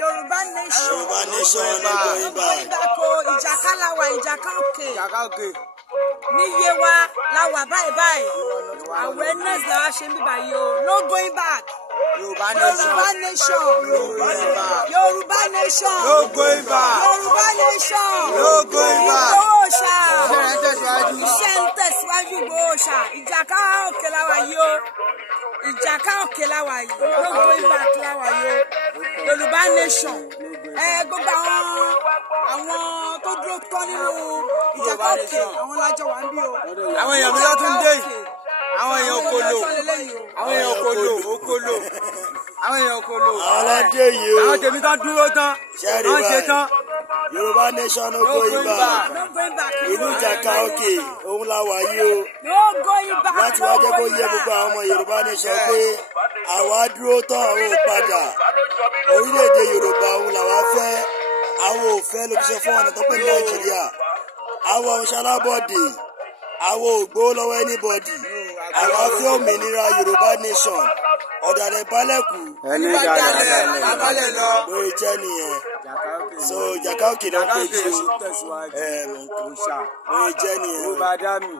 Yorùbá nation. Yorùbá nation no going back. Ìjàká la wà, Ìjàká òkè. Ní Yewa la wà báyìí. Awareness la wá ṣe ń bí báyìí o. No going back. Yorùbá nation. Yorùbá nation. No going back. Yorùbá nation. No going back. Ìgbòho ṣá. Iṣẹ́ ń tẹ̀síwájú. Iṣẹ́ ń tẹ̀síwájú Ìgbòho ṣá. Ìjàká òkè la wà yìí o. Ìjàká òkè la wà yìí. No going back la wà yìí o. Yorùbá nation. Gbogbo àwọn tó dúró tán nínú Ìjàká òkè àwọn lájọ wà ń bí o. Àwọn èèyàn mi lọ́tún dé yìí. Àwọn èèyàn okolo. Àwọn èèyàn okolo. Àwọn èèyàn okolo. Àwọn aládé yìí o. Àwọn tèmi tán dúró tán. Wọ́n ṣe tán. Yorùbá nation no going back. Ìlú Ìjàká òkè òun la wà yìí o. Láti wá jẹ́ kó yé gbogbo àwọn ọmọ Yorùbá nation pé àwa dúró tán àwọn ò padà. Orílẹ̀-èdè Yorùbá òun làwa fẹ́. Àwọn ò fẹ́ lójúṣe fún ọ̀nà tó pè ní Nàìjíríà. Àwọn òṣàlábọ̀dé. Àwọn ò gbowó lọ́wọ́ anybody. Àwa fẹ́ òmìnira Yorùbá nation. Ọ̀dàlẹ̀ balẹ̀kù. Ẹni dalẹ̀ abalẹ̀ lọ. Bóyá jẹ́ nìyẹn. So Ìjàká òkè náà pé jù. Bóyá jẹ́ nìyẹn. Ó bá dá mi.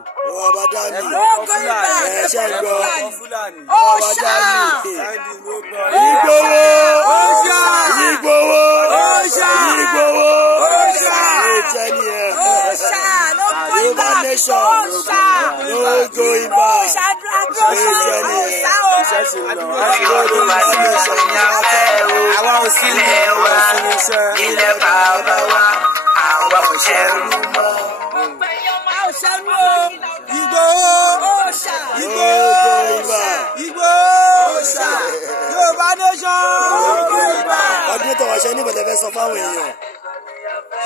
Ṣé ń gbọ́? Ọ̀ṣà. Ìgbòho. Ọ̀ṣà. Ìgbòho. Ọ̀ṣà. Ìgbòho. Ọ̀ṣà. Bóyá jẹ́ nìyẹn. Ọ̀ṣà. Yorùbá nation. Ọ̀ṣà. No going back. Ọ̀ṣà dúró jẹ́ nìyẹn. Àwa ò sí ilẹ̀ wa, ilẹ̀ bàbá wa, àwa ò ṣẹrú mọ́. A ò ṣẹrú o. Ìgbòho. Ọ̀ṣà. Ìgbòho. Ọ̀ṣà. Yorùbá nation. Ọdún tó wá ṣe ní ìbẹ̀tẹ̀ fẹ́ sọ fáwọn èèyàn.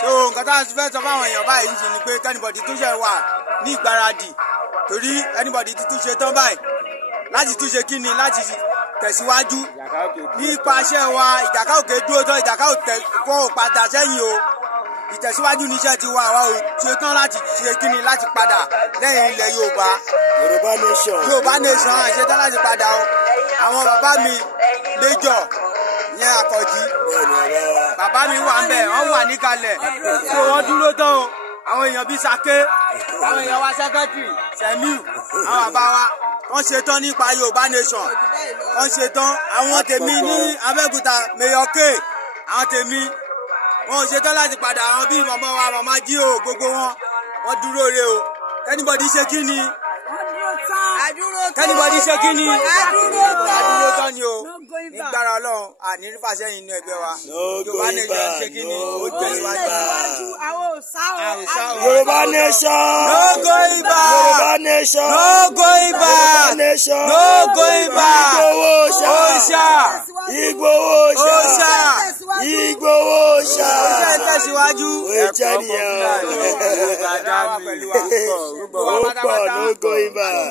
So nǹkan tá a fẹ́ sọ fáwọn èèyàn báyìí ń ṣe ni pé kẹ́nìbọ̀dì tún ṣe wà ní ìgbáradì torí ẹnìbọ̀dì ti tún ṣe tán báyìí láti tún ṣe kí ni láti tẹ̀síwájú nípasẹ̀ wa. Ìjàká òkè dúró tán, Ìjàká òkè kó padà sẹ́yìn o. Ìtẹ̀síwájú níṣẹ́ ti wà, àwa ò ṣe tán láti ṣe kí ni láti padà lẹ́yìn ilẹ̀ Yorùbá. Yorùbá nation. Yorùbá nation àṣẹ tán láti padà o. Àwọn bàbá mi Léjọ̀ yẹn Àkànjí. Bàbá mi wà ń bẹ̀, wọ́n wà níkàlẹ̀. So wọ́n dúró tán o. Àwọn èèyàn bíi Sake, àwọn èèyàn wa Secretary, Semiu, àwọn bàbá wa wọ́n ṣe tán nípa Yorùbá nation. Wọ́n ṣe tán. Àwọn tèmi ní Abẹ́òkúta Mayoke, àwọn tèmi wọ́n ṣe tán láti padà. Àwọn bíi màmá wa Màmá Jí o, gbogbo wọ́n dúró re o. Kẹ́nìbọ̀dì ṣe kí ni? Kẹ́nìbọ̀dì ṣe kí ni? Adúró tán ni o. Nígbàrá Ọlọ́run àní fàṣẹyìn inú ẹgbẹ́ wa. Yorùbá nation ṣe kí ni? Ó tẹ̀síwájú. Yorùbá nation. No going back. Yorùbá nation. No going back. Yorùbá nation. No going back. Ọ̀ṣà. Ìgbòho Ọ̀ṣà. Ìgbòho Ọ̀ṣà. Iṣẹ́ tẹ̀síwájú. Ó jẹ́ nìyẹn. Ó pọ̀ no going back.